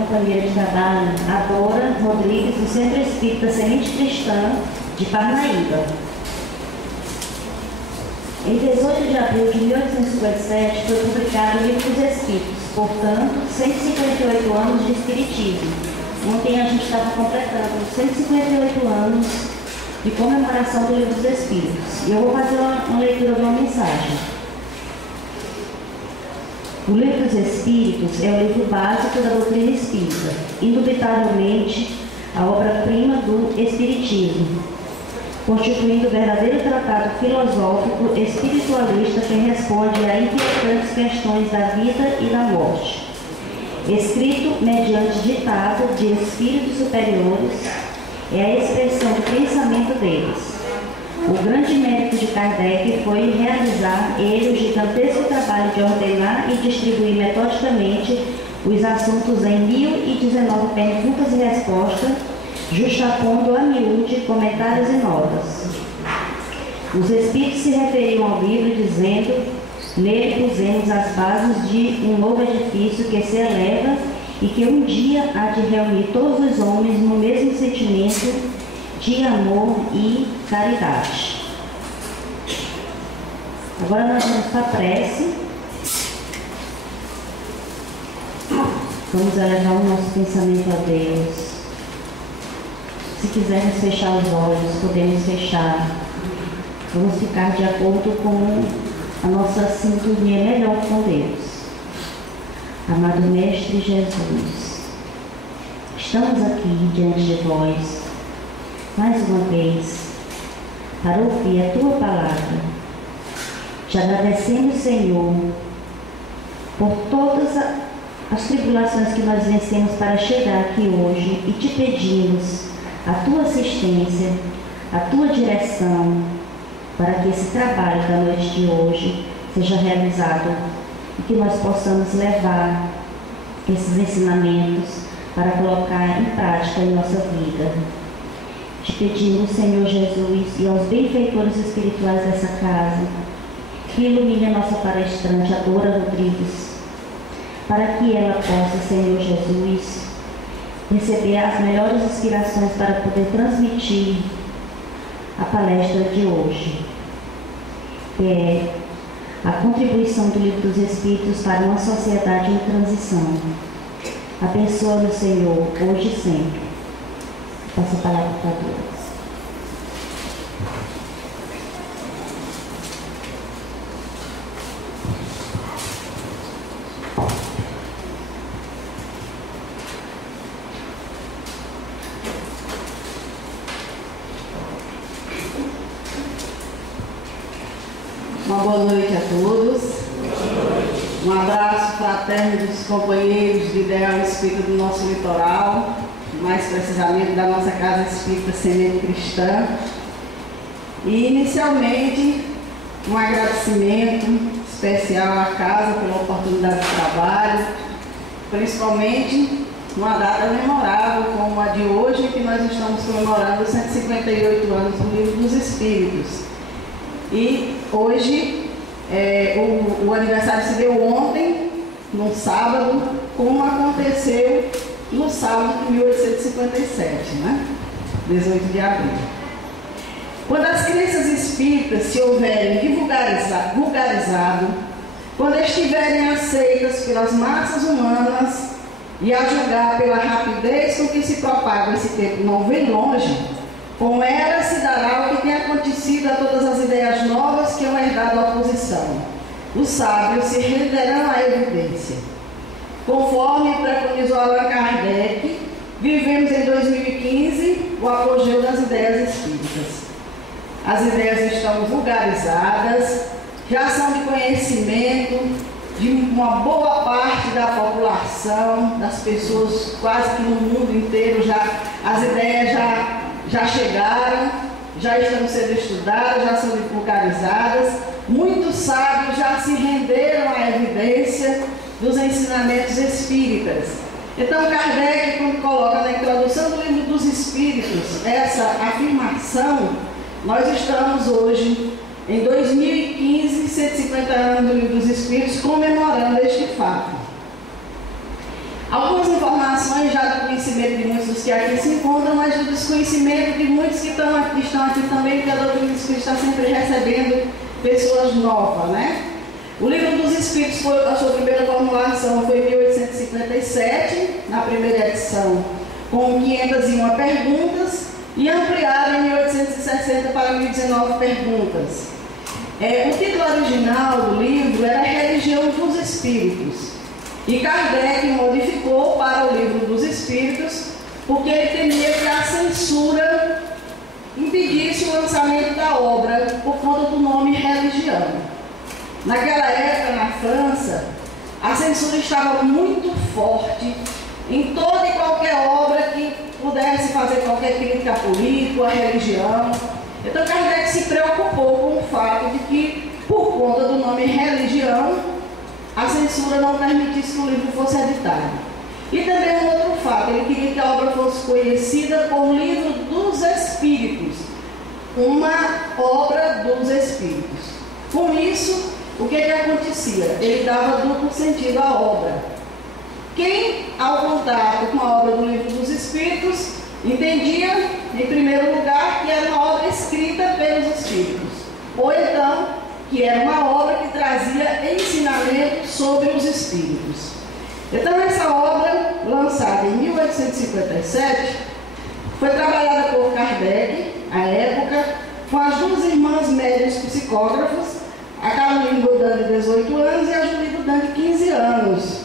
Companheira de trabalho, Adora Rodrigues, do Centro Espírita Semente Cristã de Parnaíba. Em 18 de abril de 1857 foi publicado o Livro dos Espíritos, portanto, 158 anos de Espiritismo. Ontem a gente estava completando 158 anos de comemoração do Livro dos Espíritos. E eu vou fazer uma leitura de uma mensagem. O Livro dos Espíritos é o livro básico da doutrina espírita, indubitavelmente a obra-prima do Espiritismo, constituindo o verdadeiro tratado filosófico espiritualista que responde a inquietantes questões da vida e da morte. Escrito mediante ditado de espíritos superiores, é a expressão do pensamento deles. O grande mérito de Kardec foi realizar ele o gigantesco trabalho de ordenar e distribuir metodicamente os assuntos em 1019 perguntas e respostas, justapondo a miúde comentários e notas. Os Espíritos se referiam ao livro dizendo: nele pusemos as bases de um novo edifício que se eleva e que um dia há de reunir todos os homens no mesmo sentimento de amor e caridade. Agora nós vamos para a prece. Vamos elevar o nosso pensamento a Deus. Se quisermos fechar os olhos, podemos fechar. Vamos ficar de acordo com a nossa sintonia melhor com Deus. Amado Mestre Jesus, estamos aqui diante de vós mais uma vez para ouvir a Tua palavra. Te agradecemos, Senhor, por todas as tribulações que nós vencemos para chegar aqui hoje e te pedimos a Tua assistência, a Tua direção, para que esse trabalho da noite de hoje seja realizado e que nós possamos levar esses ensinamentos para colocar em prática em nossa vida. Te pedimos, Senhor Jesus, e aos benfeitores espirituais dessa casa, que ilumine a nossa palestrante, a Dora Rodrigues, para que ela possa, Senhor Jesus, receber as melhores inspirações para poder transmitir a palestra de hoje, que é a contribuição do Livro dos Espíritos para uma sociedade em transição. Abençoa-nos, Senhor, hoje e sempre. Passo a palavra para Deus. Uma boa noite a todos. Um abraço fraterno dos companheiros de Ideal Espírita do nosso litoral, mais precisamente da nossa Casa Espírita Semente Cristã. E inicialmente um agradecimento especial à casa pela oportunidade de trabalho, principalmente uma data memorável como a de hoje, que nós estamos comemorando 158 anos do Livro dos Espíritos. E hoje o aniversário se deu ontem, no sábado, como aconteceu no sábado de 1857, né? 18 de abril. Quando as crenças espíritas se houverem vulgarizado, quando estiverem aceitas pelas massas humanas e a julgar pela rapidez com que se propaga esse tempo não vem longe, com ela se dará o que tem acontecido a todas as ideias novas que hão herdado a oposição. Os sábios se renderão à evidência. Conforme preconizou Allan Kardec, vivemos em 2015 o apogeu das ideias espíritas. As ideias estão vulgarizadas, já são de conhecimento de uma boa parte da população, das pessoas quase que no mundo inteiro, as ideias já chegaram, já estão sendo estudadas, já são vulgarizadas. Muitos sábios já se renderam à evidência dos ensinamentos espíritas. Então Kardec, quando coloca na introdução do Livro dos Espíritos essa afirmação, nós estamos hoje em 2015, 150 anos do Livro dos Espíritos, comemorando este fato. Algumas informações que aqui se encontram, mas do desconhecimento de muitos que estão aqui também, porque a doutrina espírita está sempre recebendo pessoas novas, né? O Livro dos Espíritos foi a sua primeira formulação, foi em 1857, na primeira edição, com 501 perguntas, e ampliada em 1860 para 1019 perguntas. O título original do livro era Religião dos Espíritos, e Kardec modificou para o Livro dos Espíritos, porque ele temia que a censura impedisse o lançamento da obra por conta do nome religião. Naquela época, na França, a censura estava muito forte em toda e qualquer obra que pudesse fazer qualquer crítica política, à religião. Então Kardec se preocupou com o fato de que, por conta do nome religião, a censura não permitisse que o livro fosse editado. E também um outro fato, ele queria que a obra fosse conhecida como Livro dos Espíritos, uma obra dos Espíritos. Com isso, o que acontecia? Ele dava duplo sentido à obra. Quem, ao contato com a obra do Livro dos Espíritos, entendia, em primeiro lugar, que era uma obra escrita pelos Espíritos, ou então, que era uma obra que trazia ensinamento sobre os Espíritos. Então, essa obra, lançada em 1857, foi trabalhada por Kardec, à época, com as duas irmãs médias psicógrafas, a Caroline Godin, de 18 anos, e a Julie Godin, de 15 anos.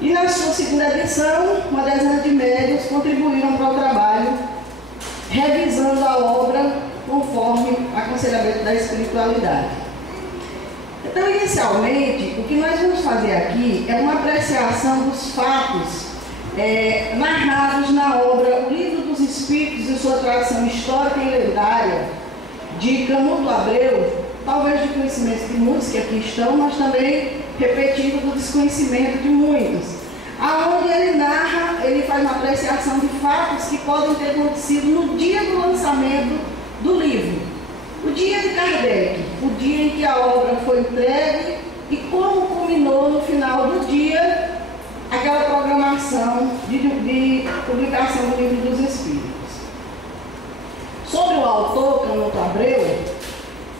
E na sua segunda edição, uma dezena de médios contribuíram para o trabalho, revisando a obra conforme aconselhamento da espiritualidade. Então, inicialmente, o que nós vamos fazer aqui é uma apreciação dos fatos narrados na obra O Livro dos Espíritos e sua tradição histórica e lendária, de Canuto Abreu, talvez de conhecimento de muitos que aqui estão, mas também repetido do desconhecimento de muitos, aonde ele narra, ele faz uma apreciação de fatos que podem ter acontecido no dia do lançamento do livro. O dia de Kardec, o dia em que a obra foi entregue e como culminou no final do dia aquela programação de publicação do Livro dos Espíritos. Sobre o autor, Canuto Abreu,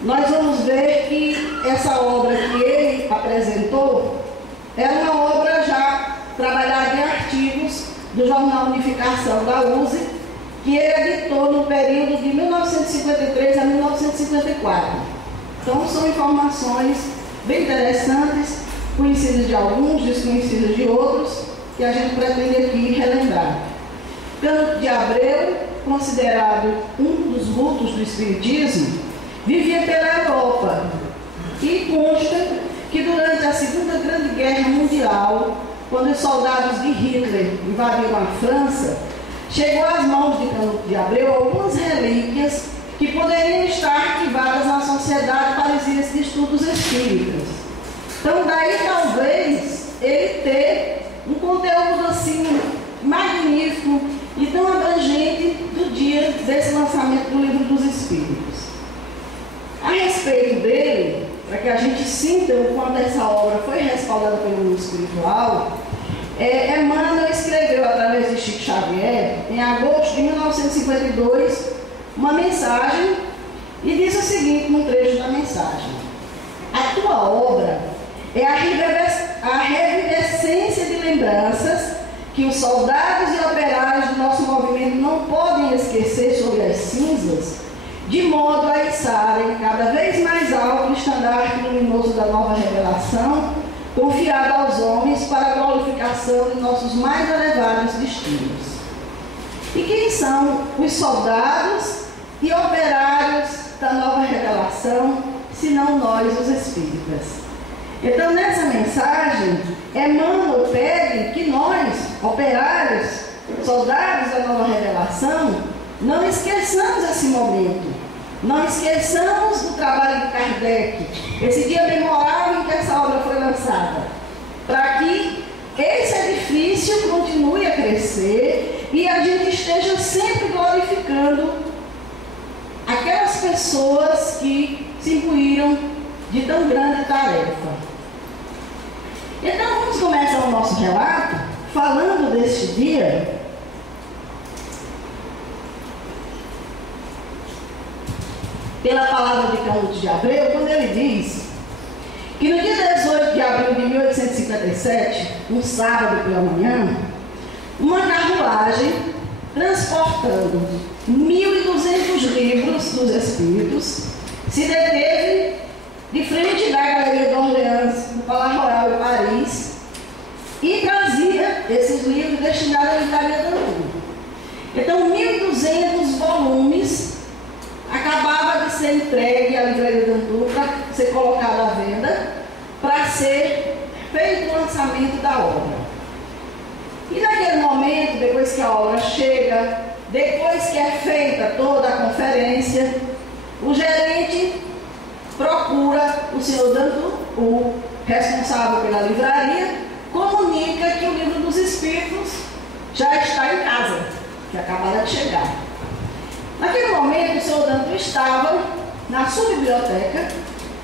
nós vamos ver que essa obra que ele apresentou é uma obra já trabalhada em artigos do Jornal Unificação da USE, que ele editou no período de 1953 a 1954. Então, são informações bem interessantes, conhecidas de alguns, desconhecidas de outros, que a gente pretende aqui relembrar. Canuto de Abreu, considerado um dos vultos do Espiritismo, vivia pela Europa e consta que durante a Segunda Grande Guerra Mundial, quando os soldados de Hitler invadiram a França, chegou às mãos de Canuto de Abreu algumas relíquias que poderiam estar arquivadas na Sociedade Parisiense de Estudos Espíritas. Então, daí talvez ele ter um conteúdo assim magnífico e tão abrangente do dia desse lançamento do Livro dos Espíritos. A respeito dele, para que a gente sinta o quanto essa obra foi respaldada pelo mundo espiritual, Emmanuel escreveu, através de Chico Xavier, em agosto de 1952, uma mensagem e diz o seguinte no trecho da mensagem: a tua obra é a revivescência de lembranças que os soldados e operários do nosso movimento não podem esquecer sobre as cinzas, de modo a içarem cada vez mais alto o estandarte luminoso da nova revelação, confiado aos homens para a glorificação de nossos mais elevados destinos. E quem são os soldados e operários da nova revelação, senão nós, os espíritas? Então, nessa mensagem, Emmanuel pede que nós, operários, soldados da nova revelação, não esqueçamos esse momento. Não esqueçamos do trabalho de Kardec, esse dia memorável em que essa obra foi lançada, para que esse edifício continue a crescer e a gente esteja sempre glorificando aquelas pessoas que se imbuíram de tão grande tarefa. Então, vamos começar o nosso relato falando deste dia pela palavra de Canuto de Abreu, quando ele diz que no dia 18 de abril de 1857, um sábado pela manhã, uma carruagem transportando 1.200 livros dos Espíritos se deteve de frente da Galeria de Orleans, no Palácio Royal de Paris, e trazia esses livros destinados à livraria Dantu. Então, 1.200 volumes acabava de ser entregue à livraria Dantu para ser colocado à venda, para ser feito o lançamento da obra. E naquele momento, depois que a obra chega, depois que é feita toda a conferência, o gerente procura o senhor Dantu, o responsável pela livraria, comunica que o livro dos Espíritos já está em casa, que acabara de chegar. Naquele momento, o senhor Dantu estava na sua biblioteca,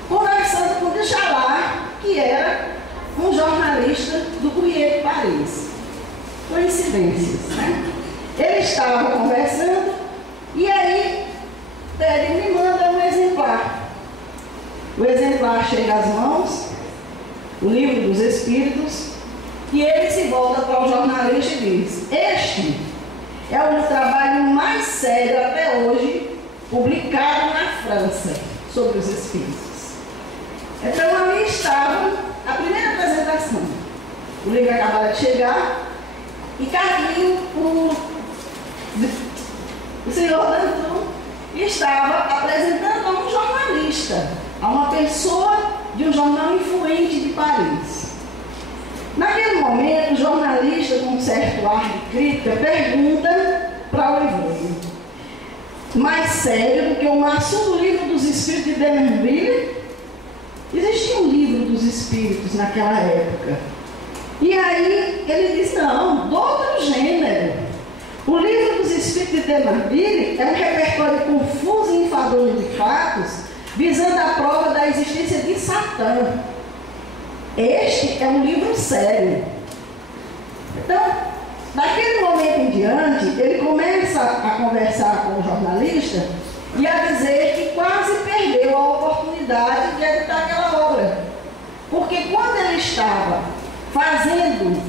conversando com o Djalá, que era um jornalista do Courrier de Paris. Coincidências, né? Ele estava conversando e aí ele me manda um exemplar. O exemplar chega às mãos, o livro dos Espíritos, e ele se volta para o jornalista e diz: este é o trabalho mais sério até hoje publicado na França sobre os Espíritos. Então ali estava a primeira apresentação. O livro acabava de chegar e Carlinho, o senhor Dantu, estava apresentando a um jornalista, a uma pessoa de um jornal influente de Paris. Naquele momento, o jornalista, com um certo ar de crítica, pergunta para o livreiro: mais sério do que o maçom do livro dos Espíritos de Denonville? Existia um livro dos Espíritos naquela época. E aí ele diz: não, do outro gênero. O livro dos Espíritos de Denonville é um repertório confuso e enfadonho de fatos, visando a prova da existência de Satã. Este é um livro sério. Então, daquele momento em diante, ele começa a conversar com o jornalista e a dizer que quase perdeu a oportunidade de editar aquela obra. Porque quando ele estava fazendo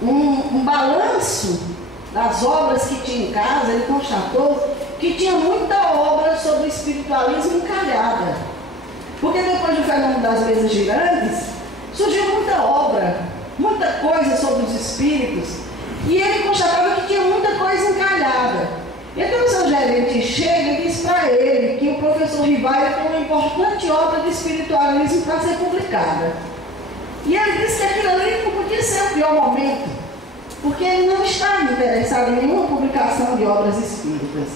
um balanço das obras que tinha em casa, ele constatou que tinha muita obra sobre o espiritualismo encalhada. Porque depois do fenômeno das mesas girantes, surgiu muita obra, muita coisa sobre os espíritos, e ele constatava que tinha muita coisa encalhada. Então o seu gerente chega e diz para ele que o professor Rivaio tem uma importante obra de espiritualismo para ser publicada. E ele disse que aquilo ali não podia ser o pior momento, porque ele não estava interessado em nenhuma publicação de obras espíritas.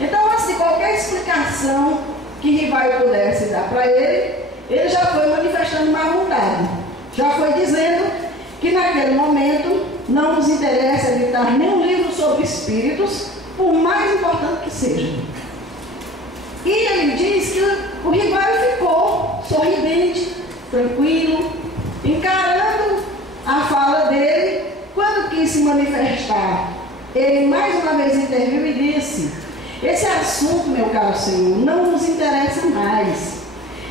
Então, antes de qualquer explicação que Rivaio pudesse dar para ele, ele já foi manifestando má vontade. Já foi dizendo que naquele momento não nos interessa editar nenhum livro sobre espíritos, por mais importante que seja. E ele diz que o Rivaio ficou sorridente, tranquilo, encarando a fala dele. Quando quis se manifestar, ele mais uma vez interviu e disse: esse assunto, meu caro senhor, não nos interessa mais.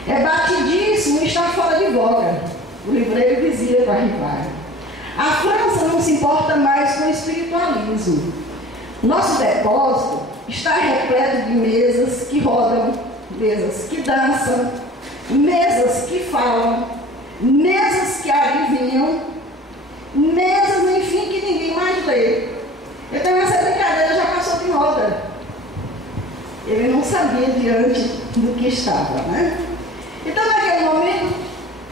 É batidíssimo e está fora de voga. O livreiro dizia para Rivaio: a França não se importa mais com o espiritualismo. Nosso depósito está repleto de mesas que rodam, mesas que dançam, mesas que falam, mesas que adivinham, mesas, enfim, que ninguém mais lê. Então essa brincadeira já passou de moda. Ele não sabia diante do que estava, né? Então naquele momento,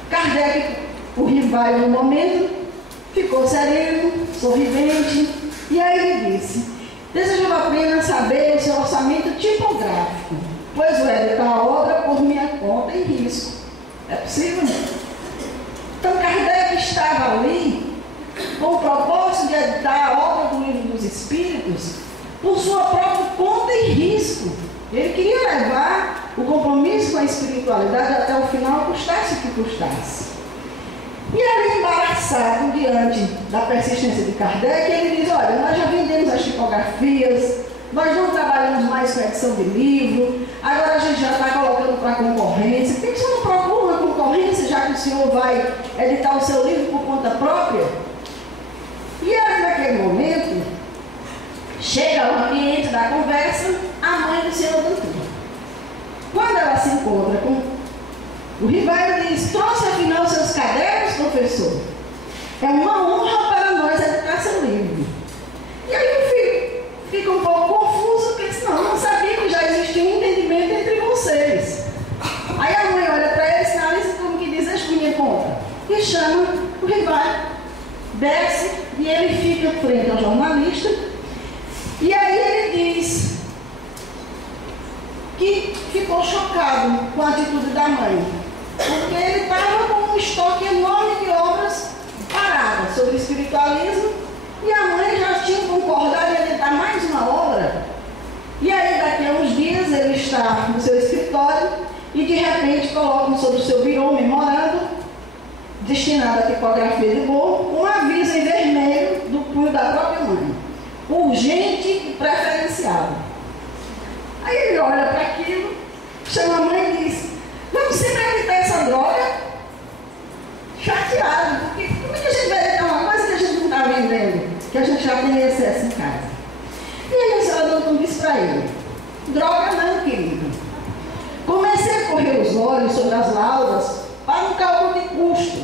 Kardec, o Rivaio no momento, ficou sereno, sorridente, e aí ele disse: desejava apenas saber o seu orçamento tipográfico, pois vou editar a obra por minha conta e risco. É possível? Então Kardec estava ali com o propósito de editar a obra do Livro dos Espíritos por sua própria conta e risco. Ele queria levar o compromisso com a espiritualidade até o final, custasse o que custasse. E ali, embaraçado diante da persistência de Kardec, ele diz: olha, nós já vendemos as tipografias, nós não trabalhamos mais com edição de livro, agora a gente já está colocando para concorrência. Por que você não procura uma concorrência, já que o senhor vai editar o seu livro por conta própria? E aí, naquele momento, chega ao ambiente da conversa a mãe do senhor doutor. Quando ela se encontra com o Rivaio, diz: trouxe afinal seus cadernos, professor? É uma honra para nós editar seu livro. E aí o filho fica um pouco confuso, porque diz: não sabia que já existia um entendimento entre vocês. Aí a mãe olha para ele, sinaliza como que diz: deixa minha conta. E chama o Rivaio, desce e ele fica frente ao jornalista. E aí ele diz que ficou chocado com a atitude da mãe, porque ele estava com um estoque enorme de obras paradas sobre espiritualismo, e a mãe já tinha concordado em editar mais uma obra. E aí daqui a uns dias ele está no seu escritório e de repente colocam sobre o seu birô memorando, destinado à tipografia de Bohr, um aviso em vermelho do punho da própria mãe: urgente e preferencial. Aí ele olha para aquilo, chama a mãe e diz: vamos sempre evitar essa droga? Chateado, porque como é que a gente vai editar uma coisa que a gente não está vendendo, que a gente já tem excesso em casa? E aí a senhora doutor disse para ele: droga não, querido. Comecei a correr os olhos sobre as laudas para um cálculo de custo,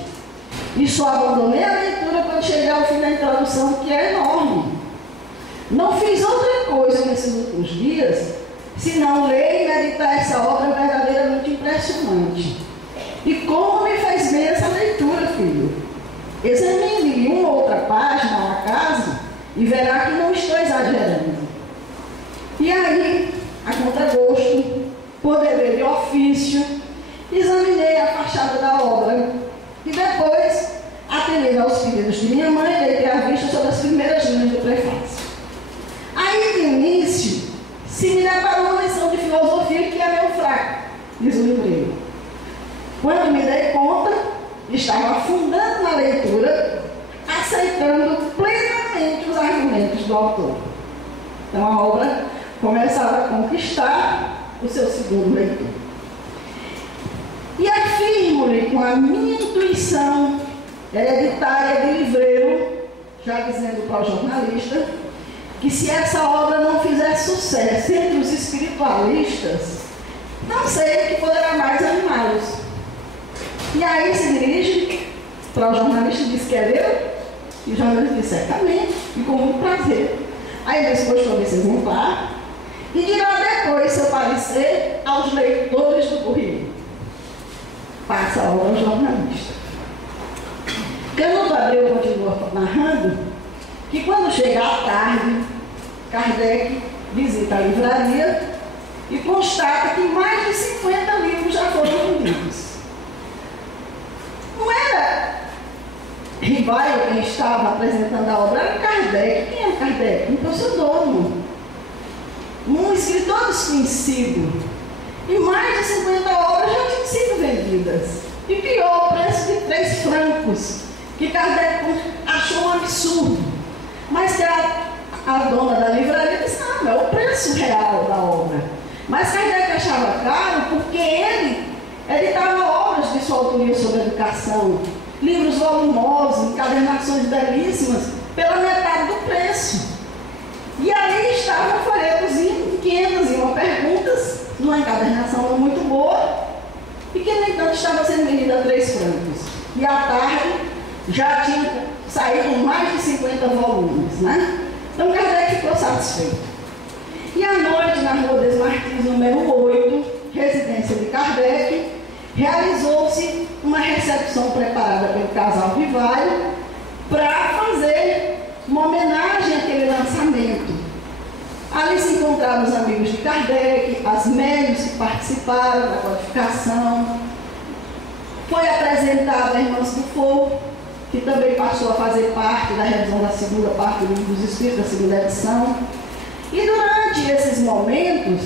e só abandonei a leitura quando cheguei ao fim da introdução, que é enorme. Não fiz outra coisa nesses últimos dias senão ler e meditar essa obra verdadeiramente impressionante. E como me faz bem essa leitura, filho? Examine uma ou outra página na casa e verá que não estou exagerando. E aí, a contragosto, por dever de ofício, examinei a fachada da obra e depois, atendendo aos pedidos de minha mãe, deitei a vista sobre as primeiras linhas do prefácio. Aí, de início, se me deparou uma lição de filosofia que é meu fraco, diz o livreiro. Quando me dei conta, estava afundando na leitura, aceitando plenamente os argumentos do autor. Então a obra começava a conquistar o seu segundo leitor. E afirmo-lhe com a minha intuição hereditária de livreiro, já dizendo para o jornalista, que se essa obra não fizer sucesso entre os espiritualistas, não sei o que poderá mais animá-los. E aí se dirige para o jornalista e diz que é dele, e o jornalista diz: certamente, e com muito prazer. Aí ele postou esse exemplar e dirá depois seu parecer aos leitores do currículo. Passa a obra ao jornalista. Canuto Abreu continua narrando que quando chega à tarde, Kardec visita a livraria e constata que mais de 50 livros já foram vendidos. Não era Rivaio quem estava apresentando a obra, era Kardec. Quem é Kardec? Um seu dono, um escritor desconhecido. E mais de 50 obras já tinham sido vendidas. E pior, o preço de 3 francos, que Kardec achou um absurdo. Mas que a dona da livraria disse: não, é o preço real da obra. Mas Kardec achava caro porque ele editava obras de sua autoria sobre educação, livros volumosos, encadernações belíssimas, pela metade do preço. E aí estava um folhetozinho, 501 perguntas, numa encadernação não muito boa, e que, no entanto, estava sendo vendida a 3 francos. E à tarde já tinha saído mais de 50 volumes, né? Então Kardec ficou satisfeito. E à noite, na Rua dos Martins, número 8, residência de Kardec, realizou-se uma recepção preparada pelo casal Rivaio para fazer uma homenagem àquele lançamento. Ali se encontraram os amigos de Kardec, as médiuns que participaram da codificação. Foi apresentada a Irmãs do Fogo, que também passou a fazer parte da revisão da segunda parte do Livro dos Espíritos, da segunda edição. E durante esses momentos,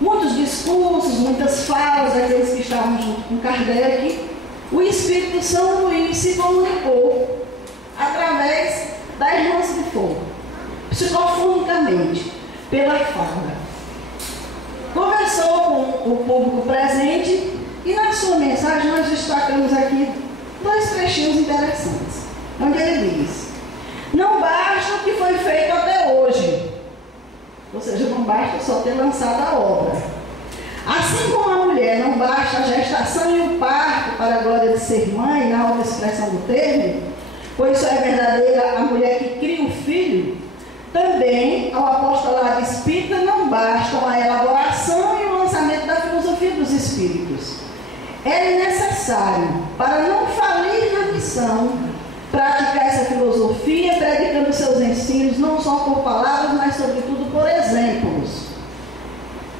muitos discursos, muitas falas daqueles que estavam junto com Kardec, o Espírito São Luís se comunicou através da Irmãs do Fogo, psicofonicamente, pela fala. conversou com o público presente e na sua mensagem nós destacamos aqui 2 trechinhos interessantes, onde ele diz: não basta o que foi feito até hoje, ou seja, não basta só ter lançado a obra. Assim como a mulher não basta a gestação e o parto para a glória de ser mãe, na outra expressão do termo, pois só é verdadeira a mulher que cria o filho, também ao apostolado espírita não bastam a elaboração e o lançamento da filosofia dos espíritos. É necessário, para não falir na missão, praticar essa filosofia, predicando seus ensinos, não só por palavras, mas sobretudo por exemplos.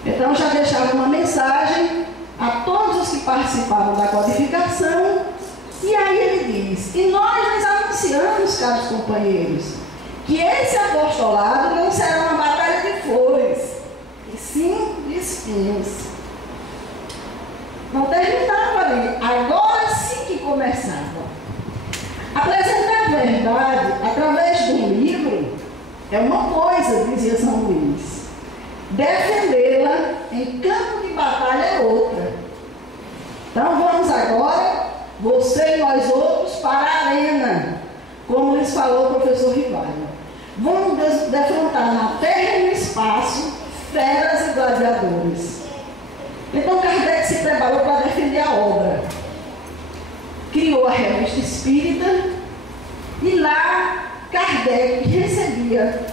Então já deixava uma mensagem a todos os que participavam da codificação, e aí ele diz: e nós lhes anunciamos, caros companheiros, que esse apostolado não será uma batalha de flores, e sim de espinhos. Não terminava ali, agora sim que começava. Apresentar a verdade através de um livro é uma coisa, dizia São Luís. Defendê-la em campo de batalha é outra. Então vamos agora, você e nós outros, para a arena, como lhes falou o professor Rivalho. Vamos defrontar na terra e no espaço feras e gladiadores. Então Kardec se preparou para defender a obra. Criou a Revista Espírita e lá Kardec recebia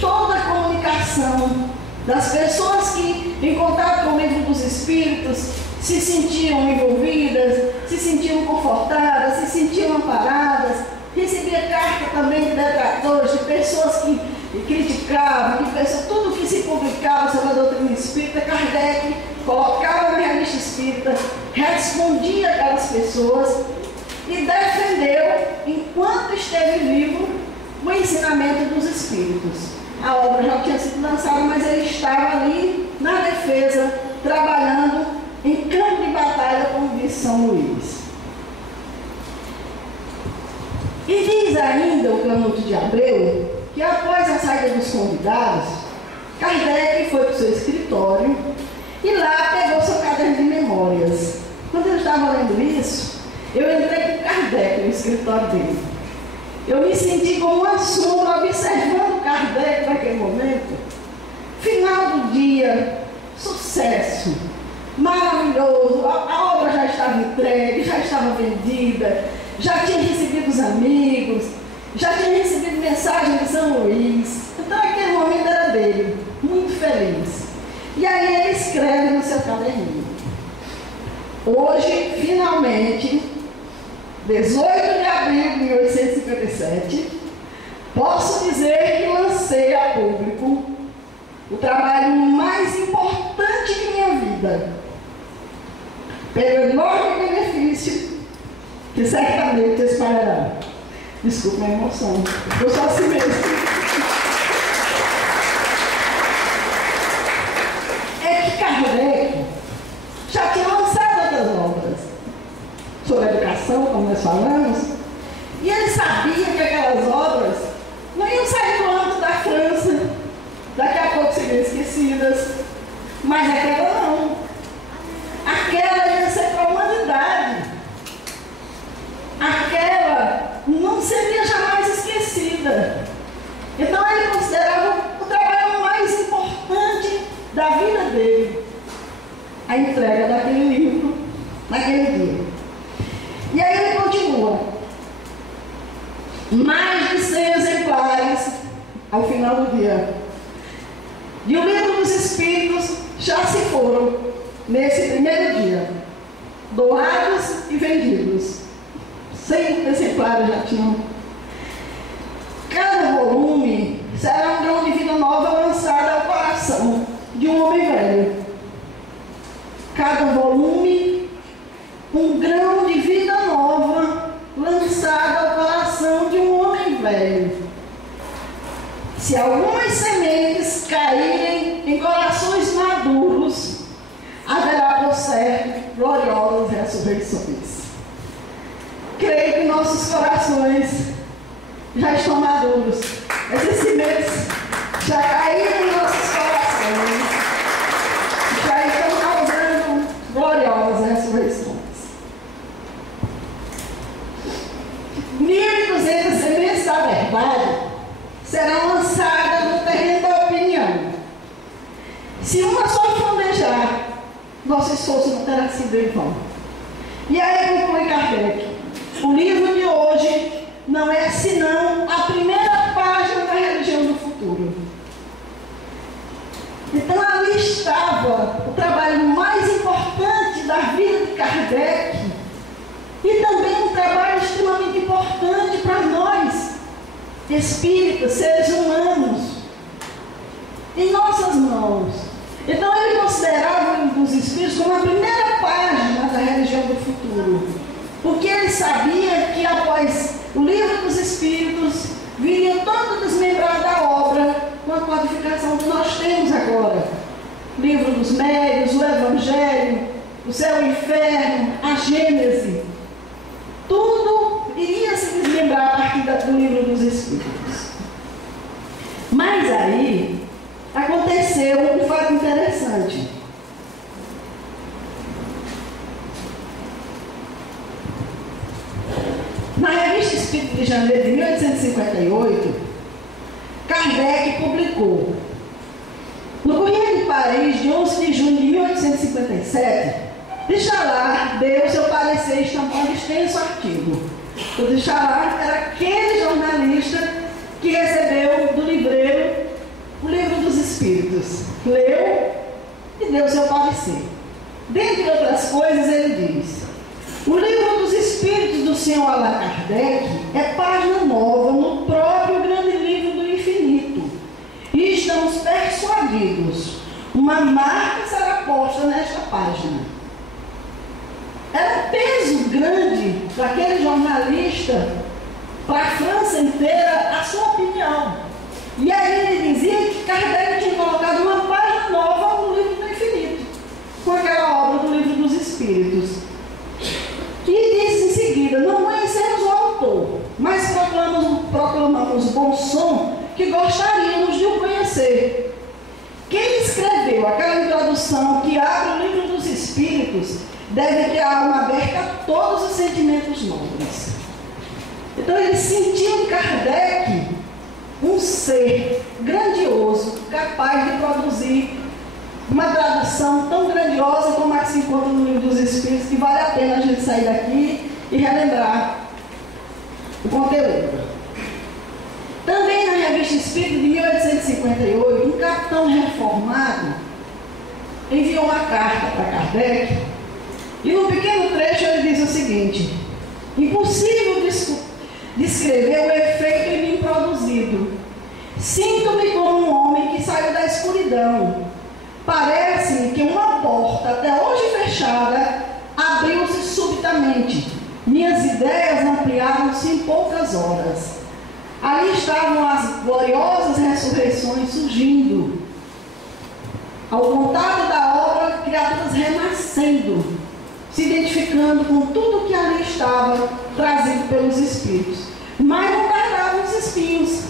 toda a comunicação das pessoas que, em contato com o livro dos Espíritos, se sentiam envolvidas, se sentiam confortadas, se sentiam amparadas. Recebia carta também de detratores, de pessoas que criticavam, de pessoas, tudo que se publicava sobre a doutrina espírita, Kardec colocava na Revista Espírita, respondia aquelas pessoas e defendeu, enquanto esteve vivo, o ensinamento dos Espíritos. A obra já tinha sido lançada, mas ele estava ali na defesa, trabalhando em campo de batalha, como disse São Luís. E diz ainda o Canuto de Abreu que após a saída dos convidados, Kardec foi para o seu escritório e lá pegou seu caderno de memórias. Quando eu estava lendo isso, eu entrei com Kardec no escritório dele. Eu me senti como uma sombra observando Kardec naquele momento. Final do dia, sucesso, maravilhoso, a obra já estava entregue, já estava vendida, já tinha recebido os amigos, já tinha recebido mensagem de São Luís. Então aquele momento era dele, muito feliz. E aí ele escreve no seu caderninho: hoje, finalmente, 18 de abril de 1857, posso dizer que lancei a público o trabalho mais importante de minha vida, pelo enorme benefício que certamente espalhará. Desculpa a emoção, eu sou assim mesmo. É que Kardec já tinha lançado outras obras sobre educação, como nós falamos, e ele sabia que aquelas obras não iam sair do âmbito da França, daqui a pouco seriam esquecidas, mas aquela não. Aquela ia ser para a humanidade. Aquela não seria jamais esquecida. Então ele considerava o trabalho mais importante da vida dele, a entrega daquele livro naquele dia. E aí ele continua: mais de 100 exemplares ao final do dia de O Livro dos Espíritos já se foram nesse primeiro dia, doados e vendidos. 100 exemplares já tinham. Cada volume será um grão de vida nova lançado ao coração de um homem velho. Cada volume, um grão de vida nova lançado ao coração de um homem velho. Se algumas sementes caírem em corações maduros, haverá por certo gloriosas ressurreições. Creio que nossos corações já estão maduros. Essas sementes já caíram em nossos corações, Se uma só fondejar, nosso esforço não terá sido em vão. E aí conclui Kardec: o livro de hoje não é senão a primeira página da religião do futuro. Então ali estava o trabalho mais importante da vida de Kardec e também um trabalho extremamente importante para nós, espíritas, seres humanos, em nossas mãos. Então ele considerava o livro dos Espíritos como a primeira página da religião do futuro, porque ele sabia que após o livro dos Espíritos viria todo desmembrar da obra com a codificação que nós temos agora. Livro dos Médiuns, o Evangelho, o Céu e o Inferno, a Gênese. Tudo iria se desmembrar a partir do livro dos Espíritos. Mas aí aconteceu um fato interessante. Na Revista Espírita de janeiro de 1858, Kardec publicou: no Correio de Paris, de 11 de junho de 1857, de Chalard deu seu parecer estampando extenso artigo. O de Chalard era aquele jornalista que recebeu do livreiro o livro dos Espíritos, leu e deu seu parecer. Dentre outras coisas, ele diz: o livro dos Espíritos do Senhor Allan Kardec é página nova no próprio grande livro do infinito. E estamos persuadidos, uma marca será posta nesta página. Era um peso grande daquele jornalista para a França inteira a sua opinião. E aí ele dizia que Kardec tinha colocado uma página nova no livro do infinito, com aquela obra do livro dos Espíritos. E disse em seguida: não conhecemos o autor, mas proclamamos bom som que gostaríamos de o conhecer. Quem escreveu aquela introdução que abre o livro dos Espíritos deve ter a alma aberta a todos os sentimentos nobres. Então ele sentiu em Kardec um ser grandioso, capaz de produzir uma tradução tão grandiosa como a que se encontra no livro dos Espíritos, que vale a pena a gente sair daqui e relembrar o conteúdo. Também na Revista Espírita de 1858, um capitão reformado enviou uma carta para Kardec, e no pequeno trecho ele diz o seguinte: impossível descrever o efeito em mim produzido. Sinto-me como um homem que saiu da escuridão. Parece que uma porta, até hoje fechada, abriu-se subitamente. Minhas ideias ampliaram-se em poucas horas. Ali estavam as gloriosas ressurreições surgindo. Ao contato da obra, criaturas renascendo, se identificando com tudo que ali estava trazido pelos Espíritos. Mas não tardavam os espinhos,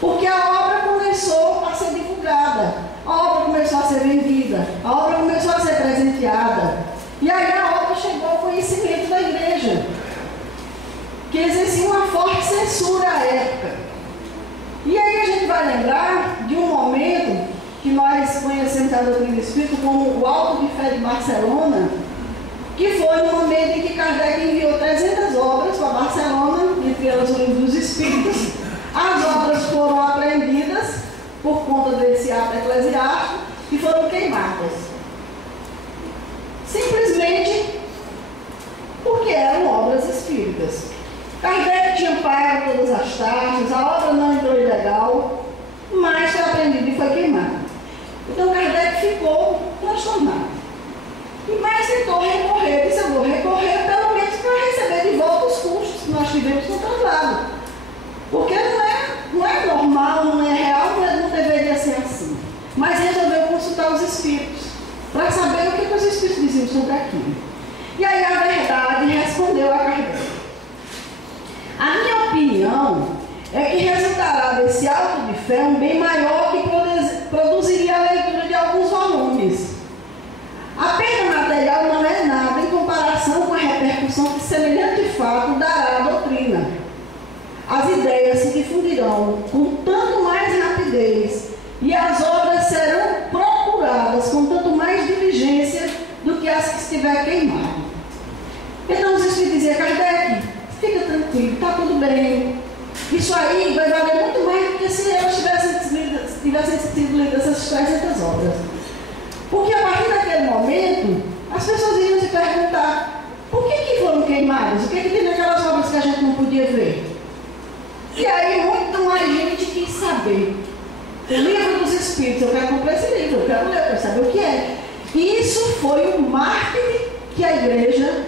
porque a obra começou a ser divulgada, a obra começou a ser vendida, a obra começou a ser presenteada. E aí a obra chegou ao conhecimento da igreja, que exercia uma forte censura à época. E aí a gente vai lembrar de um momento que nós conhecemos a doutrina espírita como o Alto de Fé de Barcelona, que foi no momento em que Kardec enviou 300 obras para Barcelona, entre elas o livro dos Espíritos. As obras foram apreendidas por conta desse ato eclesiástico e foram queimadas. Simplesmente porque eram obras espíritas. Kardec tinha pago todas as taxas, a obra não entrou ilegal, mas foi apreendida e foi queimada. Então Kardec ficou transtornado. E mais tentou recorrer, disse: eu vou recorrer pelo menos para receber de volta os custos que nós tivemos no traslado. Porque não é normal, não é real, não deveria ser assim. Mas resolveu consultar os espíritos, para saber o que os espíritos diziam sobre aquilo. E aí a verdade respondeu a Kardec: a minha opinião é que resultará desse auto de fé um bem maior que produziria a leitura de alguns volumes. A perda material não é nada em comparação com a repercussão que semelhante fato dará à doutrina. As ideias se difundirão com tanto mais rapidez e as obras serão tivessem sido lidas essas 300 obras. Porque a partir daquele momento, as pessoas iriam se perguntar: por que foram queimadas? O que tem naquelas obras que a gente não podia ver? E aí muito mais gente quis saber. O livro dos Espíritos, eu quero comprar esse livro, eu quero ler, eu quero saber o que é. E isso foi o marketing que a igreja,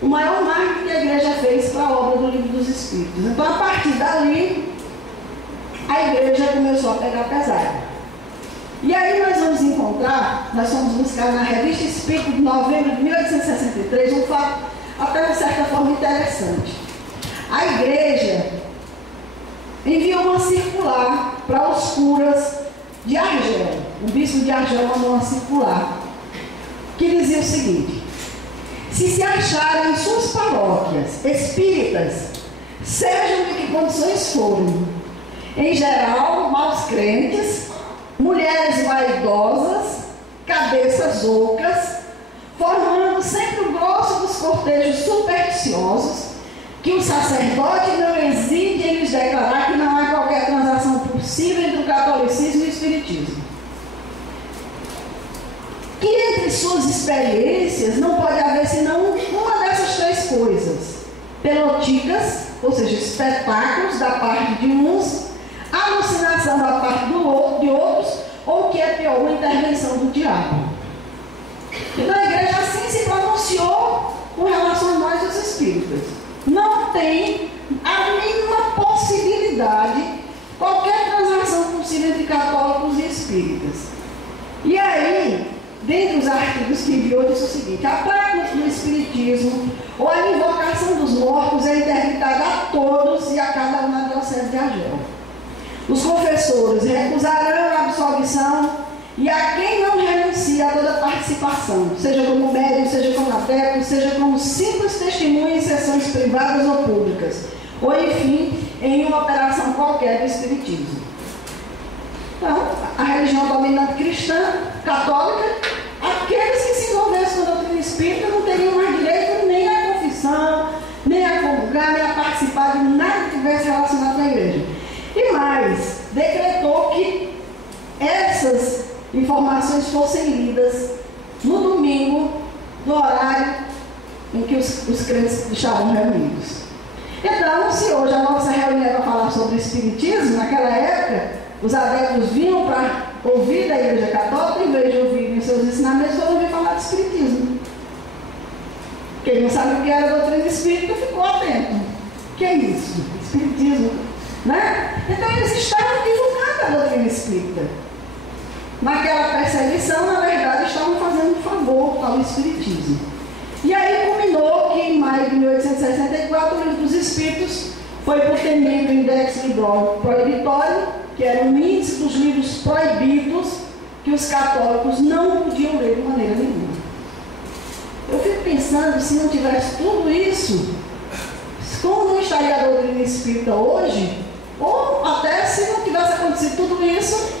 o maior marketing que a igreja fez para a obra do livro dos Espíritos. Então, a partir dali, a igreja começou a pegar pesado. E aí nós vamos encontrar, nós vamos buscar na Revista Espírita de novembro de 1863, um fato até de certa forma interessante. A igreja enviou uma circular para os curas de Argel. O bispo de Argel mandou uma circular que dizia o seguinte: se acharem em suas paróquias espíritas, sejam de que condições forem, em geral, maus crentes, mulheres vaidosas, cabeças ocas, formando sempre o grosso dos cortejos supersticiosos, que o sacerdote não exige em lhes declarar que não há qualquer transação possível entre o catolicismo e o espiritismo. Que entre suas experiências não pode haver senão uma dessas três coisas: peloticas, ou seja, espetáculos da parte de uns, alucinação da parte de outros, ou que é pior, uma intervenção do diabo. Então a igreja assim se pronunciou com relação a nós, os espíritas. Não tem a mínima possibilidade, qualquer transação possível entre católicos e espíritas. E aí, dentre os artigos que enviou, disse o seguinte: a prática do espiritismo ou a invocação dos mortos é interditada a todos e a cada um na diocese de Argel. Os confessores recusarão a absolvição e a quem não renuncia a toda participação, seja como médium, seja como adepto, seja como simples testemunha em sessões privadas ou públicas, ou enfim, em uma operação qualquer do espiritismo. Então, a religião dominante cristã, católica, aqueles que se envolvessem com a doutrina espírita não teriam mais direito nem à confissão, nem a comungar, nem a participar de nada que tivesse relacionado com a igreja. E mais, decretou que essas informações fossem lidas no domingo, no horário em que os crentes estavam reunidos. Então, se hoje a nossa reunião é para falar sobre espiritismo, naquela época, os adeptos vinham para ouvir da Igreja Católica, em vez de ouvirem os seus ensinamentos, foram ouvir falar de espiritismo. Quem não sabe o que era a doutrina espírita ficou atento. O que é isso? Espiritismo. Né? Então eles estavam divulgando a doutrina espírita. Naquela perseguição, na verdade, estavam fazendo um favor ao espiritismo. E aí culminou que em maio de 1864 o Livro dos Espíritos foi por ter meio do Index Librorum Prohibitório, que era um índice dos livros proibidos que os católicos não podiam ler de maneira nenhuma. Eu fico pensando, se não tivesse tudo isso, como não estaria a doutrina espírita hoje? Ou até se não tivesse acontecido tudo isso,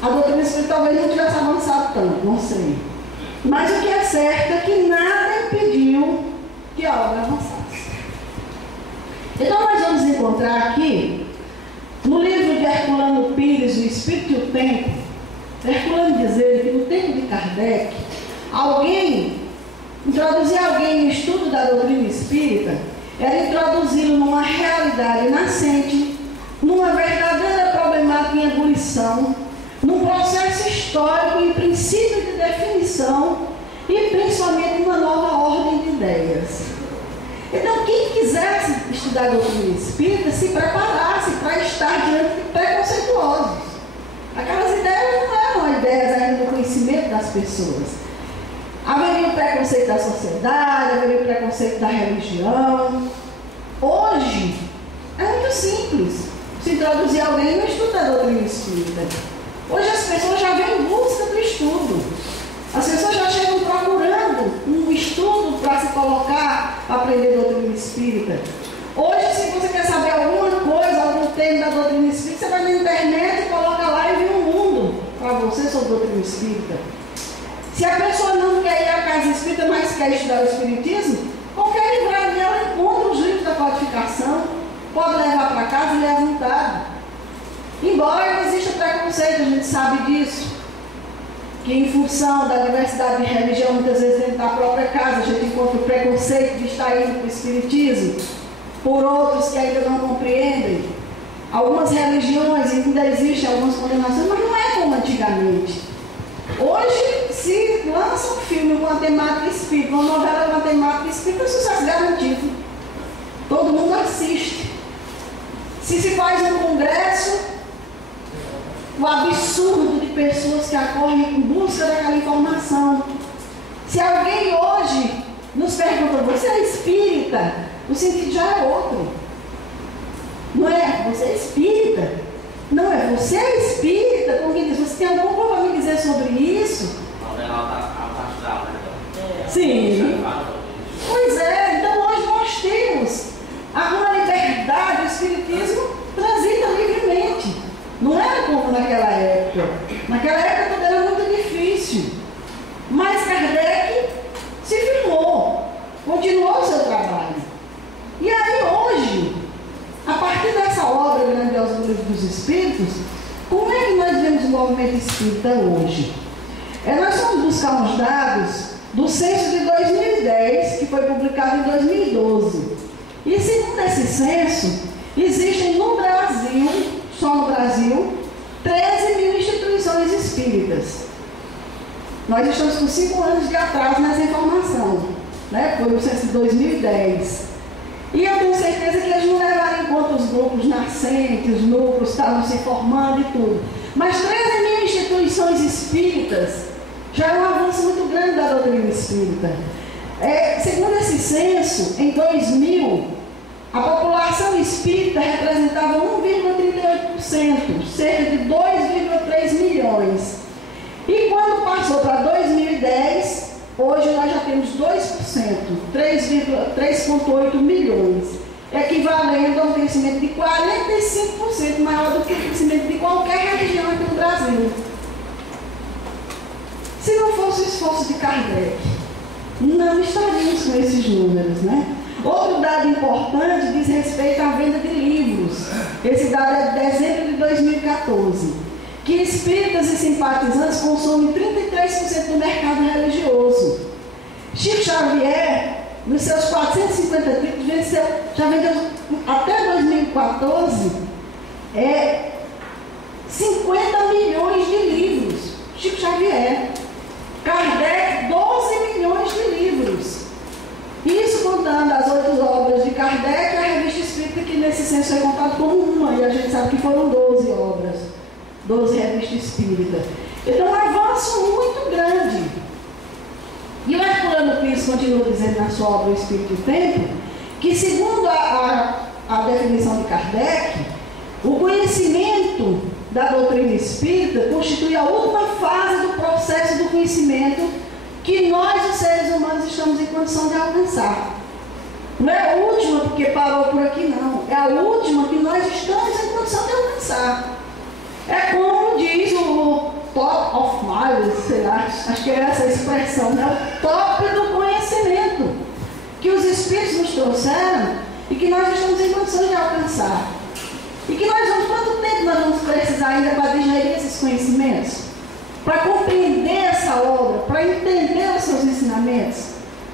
a doutrina espírita talvez não tivesse avançado tanto, não sei. Mas o que é certo é que nada impediu que a obra avançasse. Então nós vamos encontrar aqui, no livro de Herculano Pires, O Espírito e o Tempo, Herculano dizer que no tempo de Kardec, introduzir alguém no estudo da doutrina espírita era introduzi-lo numa realidade nascente, numa verdadeira problemática em ebulição, num processo histórico em princípio de definição e principalmente uma nova ordem de ideias. Então, quem quisesse estudar a doutrina espírita se preparasse para estar diante de preconceituosos. Aquelas ideias não eram ideias ainda do conhecimento das pessoas. Haveria o preconceito da sociedade, haveria o preconceito da religião. Hoje, é muito simples se introduzir alguém no estudo da doutrina espírita. Hoje as pessoas já vêm em busca do estudo. As pessoas já chegam procurando um estudo para se colocar, para aprender doutrina espírita. Hoje, se você quer saber alguma coisa, algum tema da doutrina espírita, você vai na internet e coloca lá e vê um mundo para você sobre doutrina espírita. Se a pessoa não quer ir à casa espírita, mas quer estudar o espiritismo, qualquer livraria ela encontra os livros da codificação, pode levar para casa e ler à vontade. Embora exista preconceito preconceito, a gente sabe disso. Que em função da diversidade de religião, muitas vezes dentro da própria casa, a gente encontra o preconceito de estar indo para o espiritismo, por outros que ainda não compreendem. Algumas religiões ainda existem algumas condenações, mas não é como antigamente. Hoje se lança um filme com a temática espírita, uma novela com a temática espírita, é sucesso garantido. Todo mundo assiste. Se faz um congresso, o absurdo de pessoas que acorrem em busca daquela informação. Se alguém hoje nos pergunta, você é espírita? O sentido já é outro. Não é, você é espírita. Não é, você é espírita. Como que diz, você tem alguma coisa para me dizer sobre isso? Sim. Pois é, então hoje nós temos uma liberdade, o espiritismo transita livremente. Não era como naquela época. Naquela época tudo era muito difícil. Mas Kardec se firmou, continuou o seu trabalho. E aí hoje, a partir dessa obra grandiosa do Livro dos Espíritos, como é que nós vemos o movimento espírita hoje? Nós vamos buscar uns dados do censo de 2010, que foi publicado em 2012. E segundo esse censo, existem no Brasil, só no Brasil, 13 mil instituições espíritas. Nós estamos com 5 anos de atraso nessa informação, né? Foi o censo de 2010. E eu tenho certeza que eles não levaram em conta os grupos nascentes, os núcleos estavam se formando e tudo. Mas 13 mil instituições espíritas já é um avanço muito grande da doutrina espírita. Segundo esse censo, em 2000, a população espírita representava 1,38%, cerca de 2,3 milhões. E quando passou para 2010, hoje nós já temos 2%, 3,8 milhões, equivalendo a um crescimento de 45% maior do que o crescimento de qualquer religião aqui no Brasil. Se não fosse o esforço de Kardec, não estaríamos com esses números, né? Outro dado importante diz respeito à venda de livros. Esse dado é de dezembro de 2014. Que espíritas e simpatizantes consomem 33% do mercado religioso. Chico Xavier, nos seus 450 livros, já vendeu até 2014 50 milhões de livros. Chico Xavier. Kardec, 12 milhões de livros. Isso contando as outras obras de Kardec e a Revista Espírita, que nesse censo é contado como uma, e a gente sabe que foram 12 obras, 12 revistas espíritas. Então, um avanço muito grande. E o Herculano Pires continua dizendo na sua obra O Espírito e o Tempo, que segundo a definição de Kardec, o conhecimento da doutrina espírita constitui a última fase do processo do conhecimento que nós, os seres humanos, estamos em condição de alcançar. Não é a última porque parou por aqui, não. É a última que nós estamos em condição de alcançar. É como diz o top of mind, sei lá, acho que é essa a expressão, né? O top do conhecimento que os Espíritos nos trouxeram e que nós estamos em condição de alcançar. E que quanto tempo nós vamos precisar ainda para digerir esses conhecimentos? Para compreender essa obra, para entender os seus ensinamentos?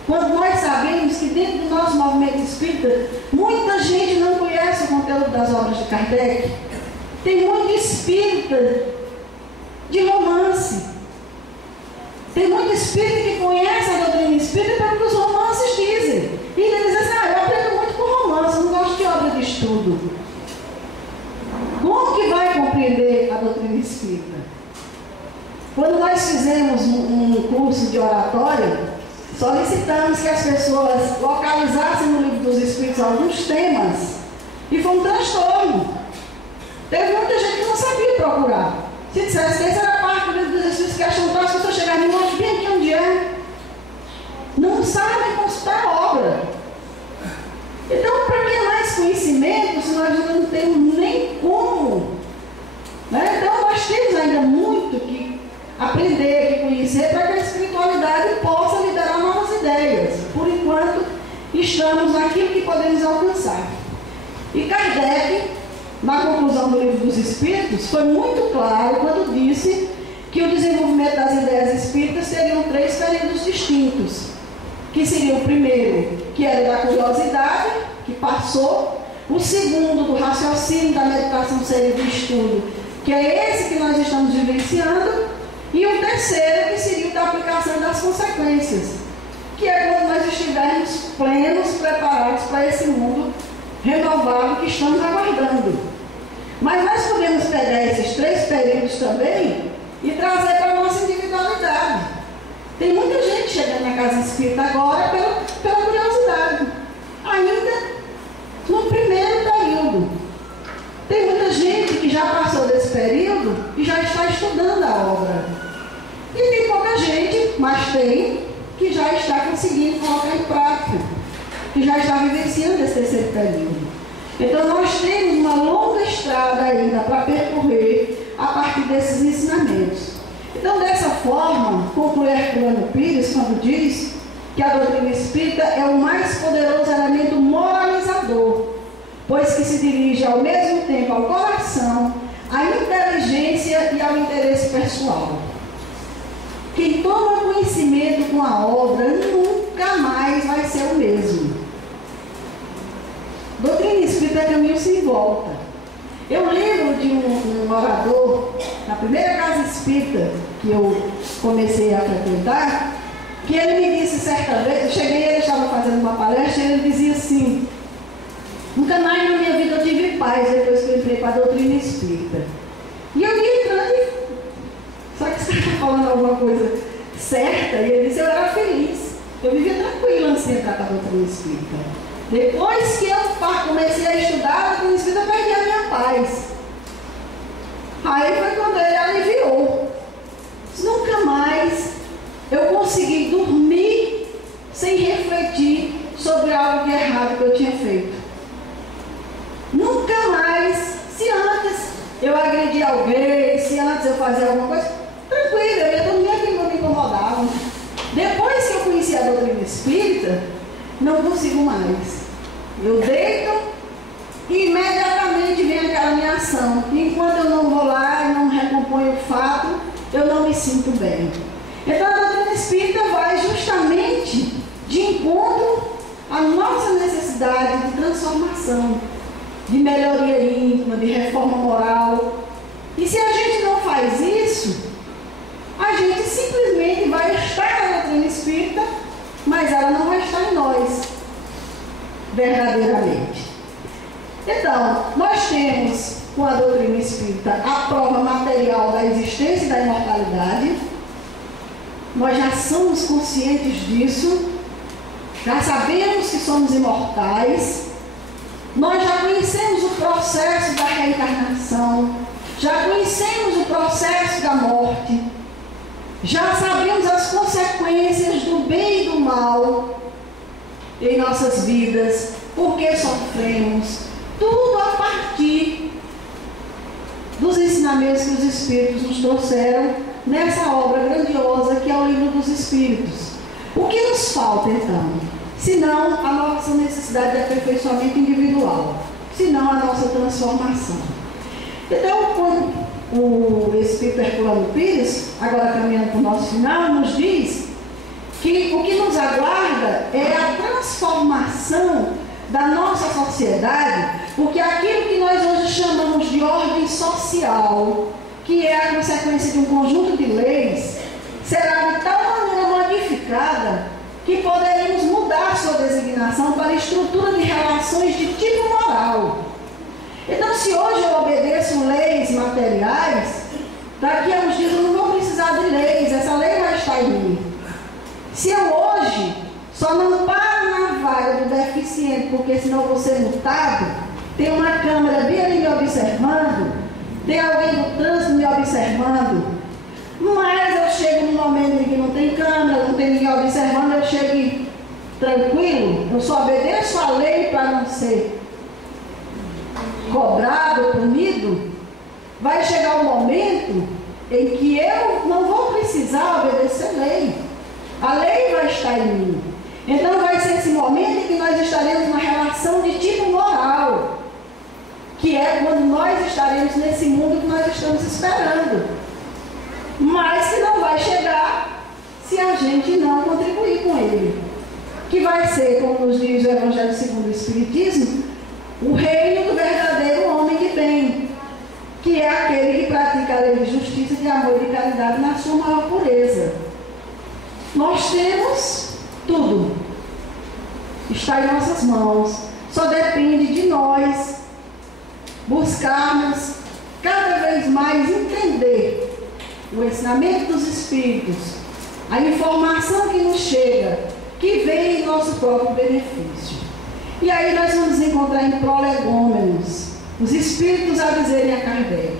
Quando nós sabemos que dentro do nosso movimento espírita, muita gente não conhece o conteúdo das obras de Kardec. Tem muito espírita de romance. Tem muito espírita que conhece a doutrina espírita pelo que os romances dizem. E ele diz assim, eu aprendo muito com romance, eu não gosto de obra de estudo. Como que vai compreender a doutrina espírita? Quando nós fizemos um curso de oratória, solicitamos que as pessoas localizassem no Livro dos Espíritos alguns temas, e foi um transtorno. Teve muita gente que não sabia procurar. Se dissesse que essa era a parte do Livro dos Espíritos que acham que as pessoas chegarem e mostram bem aqui onde é. Não sabem consultar a obra. Então, para que mais conhecimento se nós não temos nem como? Né? Então, nós temos ainda muito que aprender, que conhecer, para que a espiritualidade possa liberar novas ideias. Por enquanto, estamos naquilo que podemos alcançar. E Kardec na conclusão do Livro dos Espíritos, foi muito claro quando disse que o desenvolvimento das ideias espíritas teriam 3 períodos distintos, que seria o primeiro, que era da curiosidade, que passou, o segundo, do raciocínio, da meditação séria do estudo, que é esse que nós estamos vivenciando, e o terceiro, que seria o da aplicação das consequências, que é quando nós estivermos plenos, preparados para esse mundo renovado que estamos aguardando. Mas nós podemos pegar esses 3 períodos também e trazer para a nossa individualidade. Tem muita gente chegando na casa espírita agora pela curiosidade, ainda no primeiro período. Tem muita gente que já passou desse período e já está estudando a obra. E tem pouca gente, mas tem, que já está conseguindo colocar em prática, que já está vivenciando esse terceiro período. Então nós temos uma longa estrada ainda para percorrer a partir desses ensinamentos. Então, dessa forma, conclui Herculano Pires quando diz que a doutrina espírita é o mais poderoso elemento moralizador, pois que se dirige ao mesmo tempo ao coração, à inteligência e ao interesse pessoal. Quem toma conhecimento com a obra nunca mais vai ser o mesmo. Doutrina espírita é caminho sem volta. Eu lembro de um orador, na primeira casa espírita que eu comecei a frequentar, que ele me disse certa vez, eu cheguei e ele estava fazendo uma palestra, e ele dizia assim: nunca mais na minha vida eu tive paz depois que eu entrei para a doutrina espírita. E eu ia entrando, só que você está falando alguma coisa certa, e ele disse: eu era feliz, eu vivia tranquila antes de entrar para a doutrina espírita. Depois que eu comecei a estudar a doutrina espírita, eu perdi a minha paz. Aí foi quando ele aliviou. Nunca mais eu consegui dormir sem refletir sobre algo de errado que eu tinha feito. Nunca mais, se antes eu agredia alguém, se antes eu fazia alguma coisa, tranquilo, eu ia dormir, aquilo não me incomodava. Depois que eu conheci a doutrina espírita, não consigo mais. Eu deito e imediatamente vem aquela minha ação. E enquanto eu não vou lá e não recomponho o fato, eu não me sinto bem. Então a doutrina espírita vai justamente de encontro à nossa necessidade de transformação, de melhoria íntima, de reforma moral. E se a gente não faz isso, a gente simplesmente vai estar na doutrina espírita, mas ela não vai estar em nós, verdadeiramente. Então, nós temos com a doutrina espírita a prova material da existência e da imortalidade. Nós já somos conscientes disso, já sabemos que somos imortais, nós já conhecemos o processo da reencarnação, já conhecemos o processo da morte, já sabemos as consequências do bem e do mal em nossas vidas, por que sofremos, tudo a partir dos ensinamentos que os Espíritos nos trouxeram nessa obra grandiosa que é o Livro dos Espíritos. O que nos falta então? Senão a nossa necessidade de aperfeiçoamento individual, senão a nossa transformação. Então, quando o Espírito Herculano Pires, agora caminhando para o nosso final, nos diz que o que nos aguarda é a transformação da nossa sociedade, porque aquilo que nós hoje chamamos de ordem social, que é a consequência de um conjunto de leis, será de tal maneira modificada que poderemos mudar sua designação para a estrutura de relações de tipo moral. Então, se hoje eu obedeço leis materiais, daqui a uns dias eu não vou precisar de leis, essa lei vai estar em mim. Se eu hoje só não paro na vaga do deficiente, porque senão eu vou ser multado, tem uma câmera bem ali me observando, tem alguém do trânsito me observando, mas eu chego num momento em que não tem câmera, não tem ninguém observando, eu chego tranquilo, eu só obedeço a lei para não ser cobrado, punido. Vai chegar um momento em que eu não vou precisar obedecer a lei. A lei vai estar em mim. Então vai ser esse momento em que nós estaremos numa relação de tipo moral, que é quando nós estaremos nesse mundo que nós estamos esperando, mas que não vai chegar se a gente não contribuir com ele, que vai ser, como nos diz o Evangelho segundo o Espiritismo, o reino do verdadeiro homem de bem, que é aquele que pratica a lei de justiça, de amor e de caridade na sua maior pureza. Nós temos tudo, está em nossas mãos, só depende de nós buscarmos cada vez mais entender o ensinamento dos Espíritos, a informação que nos chega, que vem em nosso próprio benefício. E aí nós vamos encontrar em Prolegômenos os Espíritos a dizerem a Kardec: